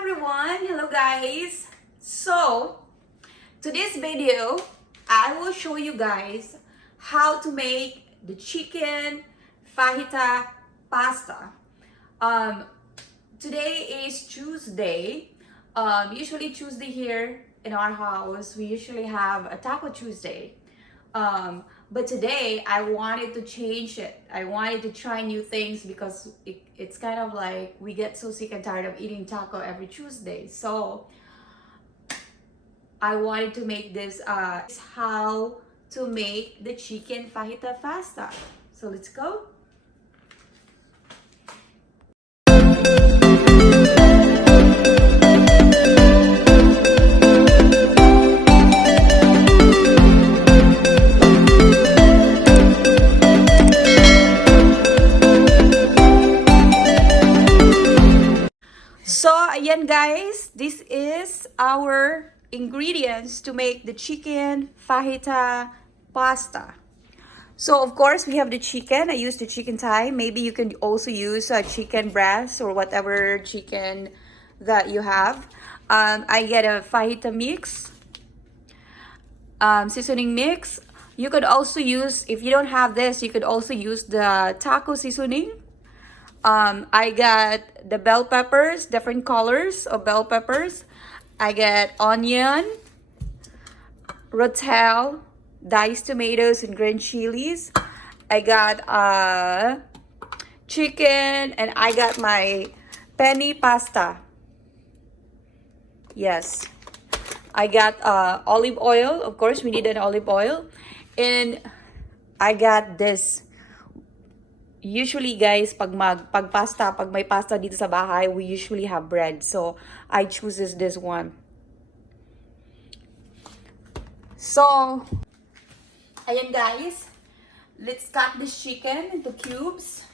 everyone! Hello guys! So, today's video, I will show you guys how to make the chicken fajita pasta. Today is Tuesday. Usually Tuesday here in our house, we usually have a Taco Tuesday. But today I wanted to change it. I wanted to try new things because it's kind of like we get so sick and tired of eating taco every Tuesday. So I wanted to make this how to make the chicken fajita pasta. So let's go. So, ayan guys, this is our ingredients to make the chicken fajita pasta. So, of course, we have the chicken. I use the chicken thigh. Maybe you can also use chicken breast or whatever chicken that you have. I get a fajita mix, seasoning mix. You could also use, if you don't have this, you could also use the taco seasoning. I got the bell peppers, different colors of bell peppers. I get onion, rotel, diced tomatoes, and green chilies. I got chicken, and I got my penny pasta. Yes. I got olive oil. Of course, we need an olive oil. And I got this. Usually guys, pag may pasta dito sa bahay, we usually have bread. So, I chooses this one. So, ayan guys. Let's cut this chicken into cubes.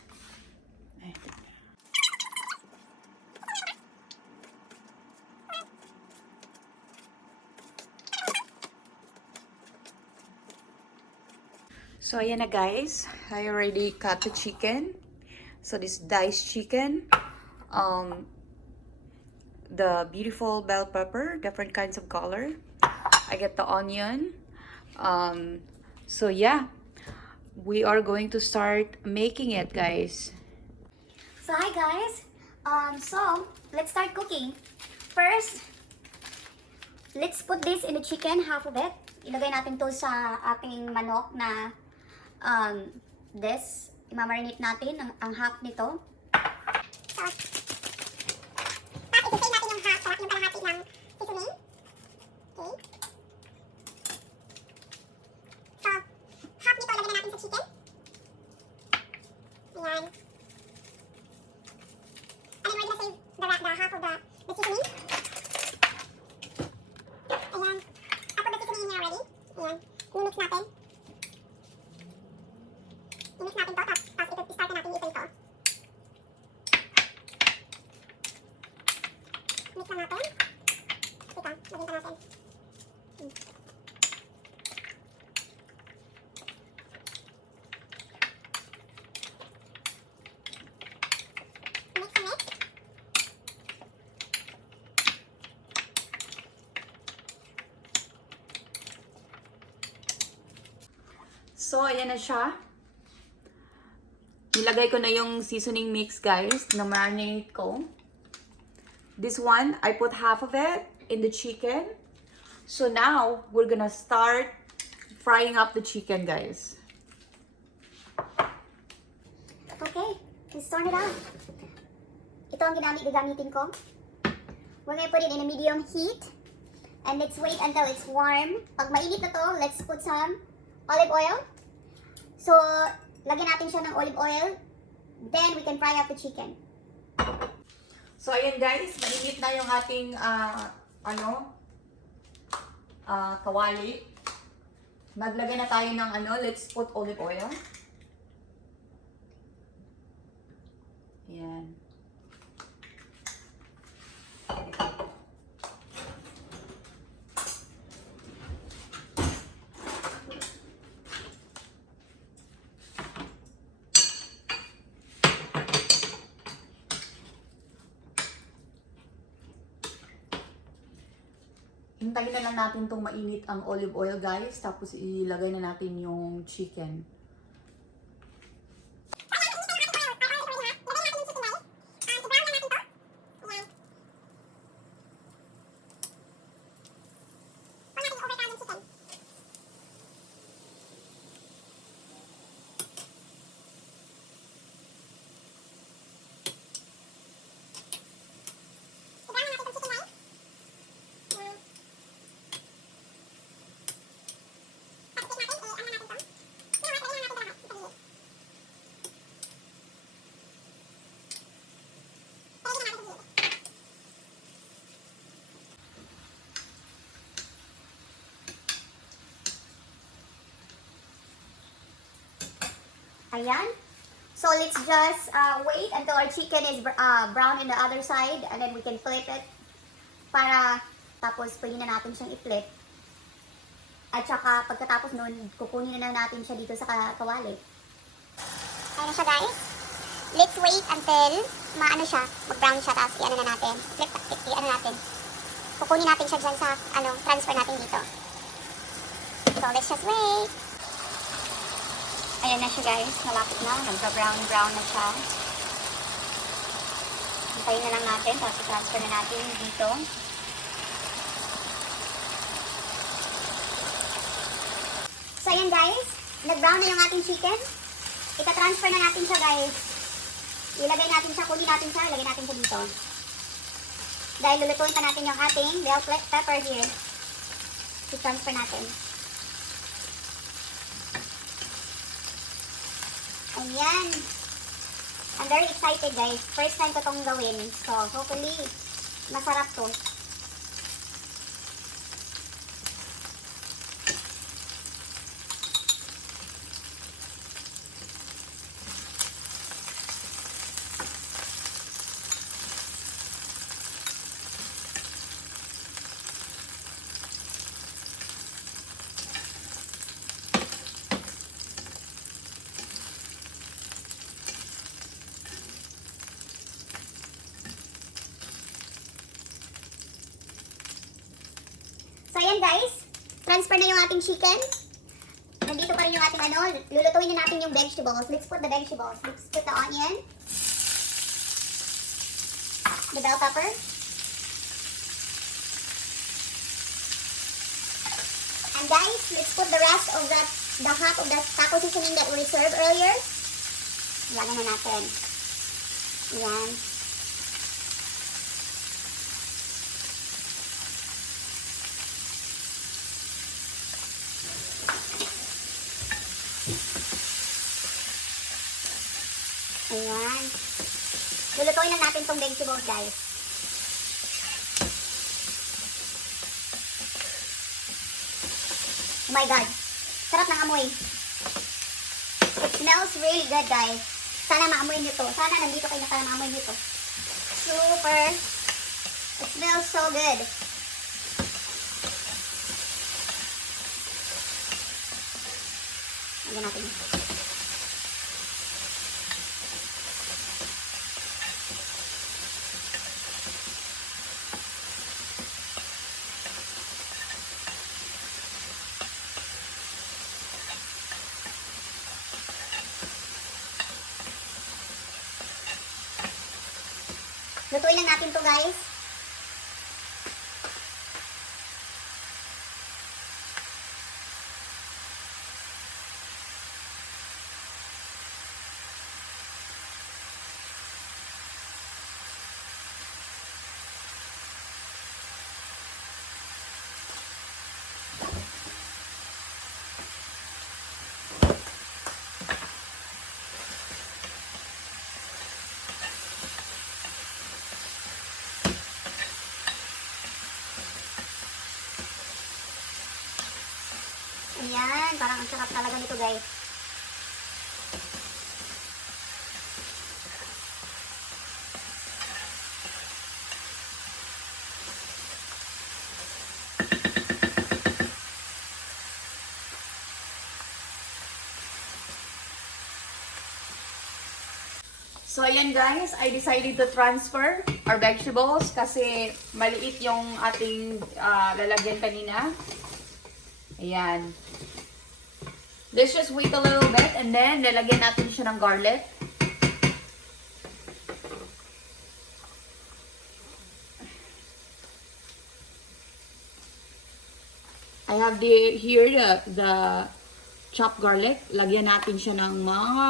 So, ayan na guys. I already cut the chicken. So, this diced chicken. The beautiful bell pepper, different kinds of color. I get the onion. So, yeah. We are going to start making it, guys. So, hi guys. So, let's start cooking. First, let's put this in the chicken, half of it. Ilagay natin to sa ating manok na this, imamarinate natin ang half nito. So, tapos isasay natin yung half, yung kalahati ng seasoning. Okay. So, half nito lagyan na natin sa chicken. Ayan. And then we're gonna save the half of the seasoning. Ayan. I put the seasoning in here already. Ayan. Mimix natin. I-mix natin to, tapos i-start na natin ito. Mix lang natin. Ito, lagyan pa natin. Mix. So, ayan na siya. Nilagay ko na yung seasoning mix, guys, na marinate ko. This one, I put half of it in the chicken. So now, we're gonna start frying up the chicken, guys. Okay, let's start it out. Ito ang gagamitin ko. We're gonna put it in a medium heat. And let's wait until it's warm. Pag mainit na to, let's put some olive oil. So, lagyan natin siya ng olive oil. Then, we can fry up the chicken. So, ayan guys. Mainit na yung ating, kawali. Maglagay na tayo ng let's put olive oil. Ayan. hintayin na lang natin itong mainit ang olive oil, guys. Tapos ilagay na natin yung chicken. Ayan. So let's just wait until our chicken is brown in the other side and then we can flip it para tapos pwede na natin siyang i-flip. At saka pagkatapos nun, kukunin na natin siya dito sa kawali. Ayan na siya guys. Let's wait until maano siya, mag-brown siya tapos i-ano na natin. Flip, i-ano natin. Kukunin natin siya dyan sa transfer natin dito. So let's just wait. Ayan na siya, guys. Malapit na. Nagka-brown na siya. Hintayin na lang natin. Tapos i-transfer na natin dito. So ayan guys, nag-brown na yung ating chicken. Ita-transfer na natin siya guys. Ilagay natin siya, kunin natin siya, ilagay natin siya dito. Dahil lulutuin pa natin yung ating bell pepper here. I-transfer natin. Ayan. I'm very excited guys. First time ko tong gawin. So hopefully, masarap to. So ayan guys, transfer na yung ating chicken. Nandito pa rin yung ating lulutuin na natin yung vegetables. Let's put the vegetables. Let's put the onion, the bell pepper, and guys, let's put the rest of the half of the taco seasoning that we reserved earlier. Lagyan na natin. Ayan. Ayan. Lulutuin na natin tong vegetables, guys. Oh my God. Sarap ng amoy. It smells really good, guys. Sana maamoy nyo to. Sana nandito kayo na para maamoy nyo to. Super. It smells so good. Lagyan natin. Lutuin lang natin to guys. Ayan, parang ang sarap talaga nito guys. So, ayan guys, I decided to transfer our vegetables kasi maliit yung ating lalagyan kanina. Ayan. Let's just wait a little bit and then lalagyan natin siya ng garlic. I have here the chopped garlic. Lagyan natin siya ng mga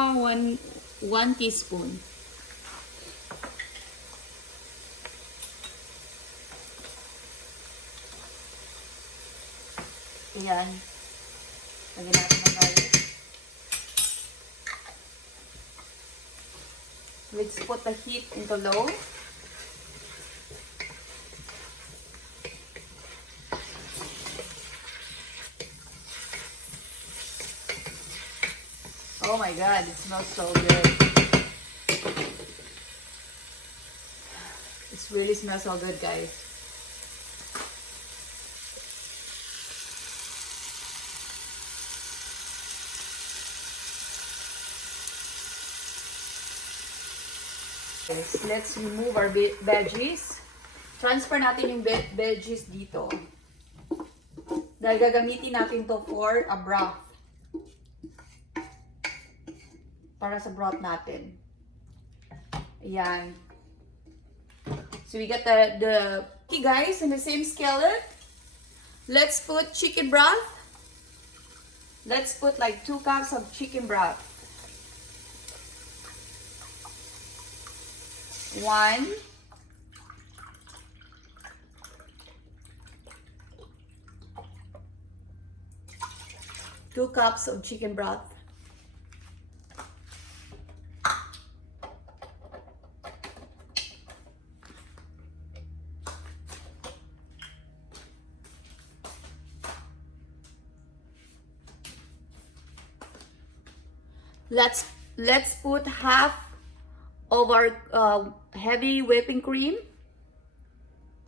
1 teaspoon. Ayan. Lagyan natin ng garlic. Let's put the heat into low. Oh my god, it smells so good. It really smells so good, guys. Let's remove our veggies. Transfer natin yung veggies dito. Dahil gagamitin natin to for a broth. Para sa broth natin. Ayan. So we got the okay guys, in the same skillet. Let's put chicken broth. Let's put like 2 cups of chicken broth. 1. 2 cups of chicken broth. Let's put half of our heavy whipping cream.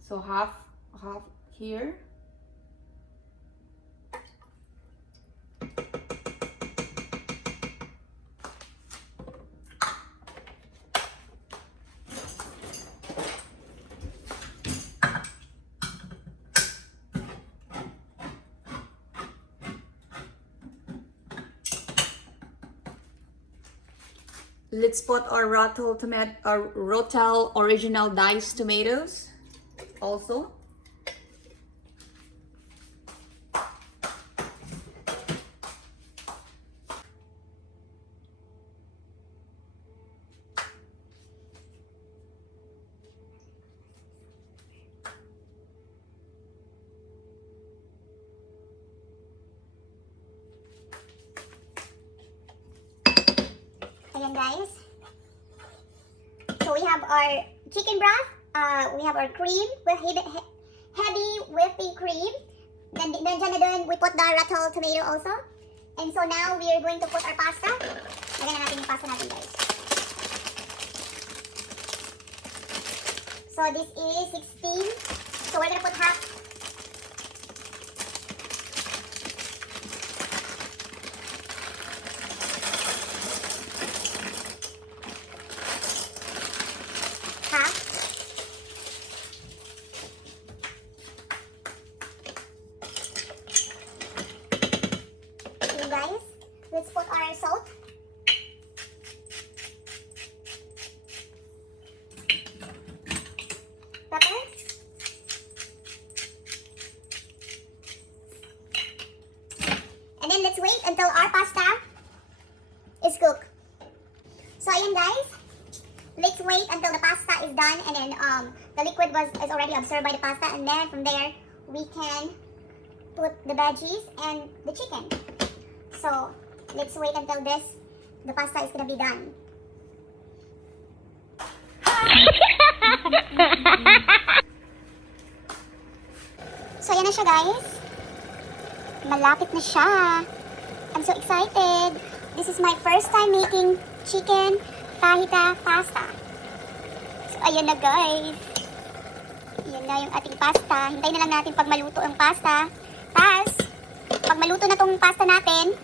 So half here. Let's put our Rotel original diced tomatoes also. Ayan guys. So we have our chicken broth, we have our cream, heavy whipping cream. Then dyan na dun, we put the Rotel tomato also. And so now we are going to put our pasta. Lagyan na natin yung pasta natin guys. So this is 16. So we're gonna put half. Guys, let's put our salt. Pepper. And then let's wait until our pasta is cooked. So ayan guys, let's wait until the pasta is done and then the liquid is already absorbed by the pasta, and then from there we can put the veggies and the chicken. So, let's wait until the pasta is gonna be done. So, yan na siya guys. Malapit na siya. I'm so excited. This is my first time making chicken fajita pasta. So, ayan na guys. Yan na yung ating pasta. Hintayin na lang natin pag maluto ang pasta. Tapos, pag maluto na tong pasta natin,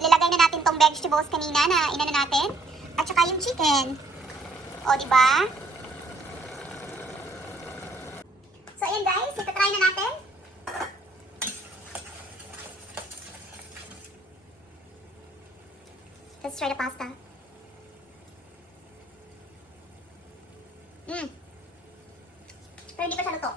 ilalagay na natin tong vegetables kanina na inano natin. At saka yung chicken. O, diba? So, ayan guys, itatry na natin. Let's try the pasta. Pero hindi pa siya luto.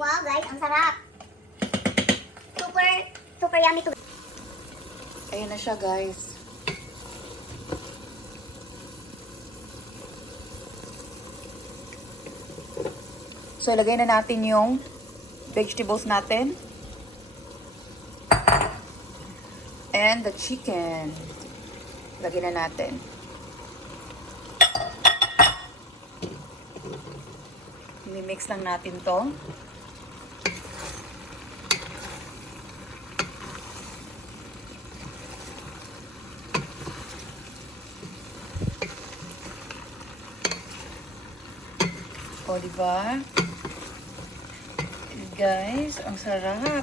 Wow guys, ang sarap. Super yummy to. Ayan na siya, guys. So, ilagay na natin yung vegetables natin. And the chicken. Lagay na natin. I-mix lang natin to. O, diba? Guys, ang sarap.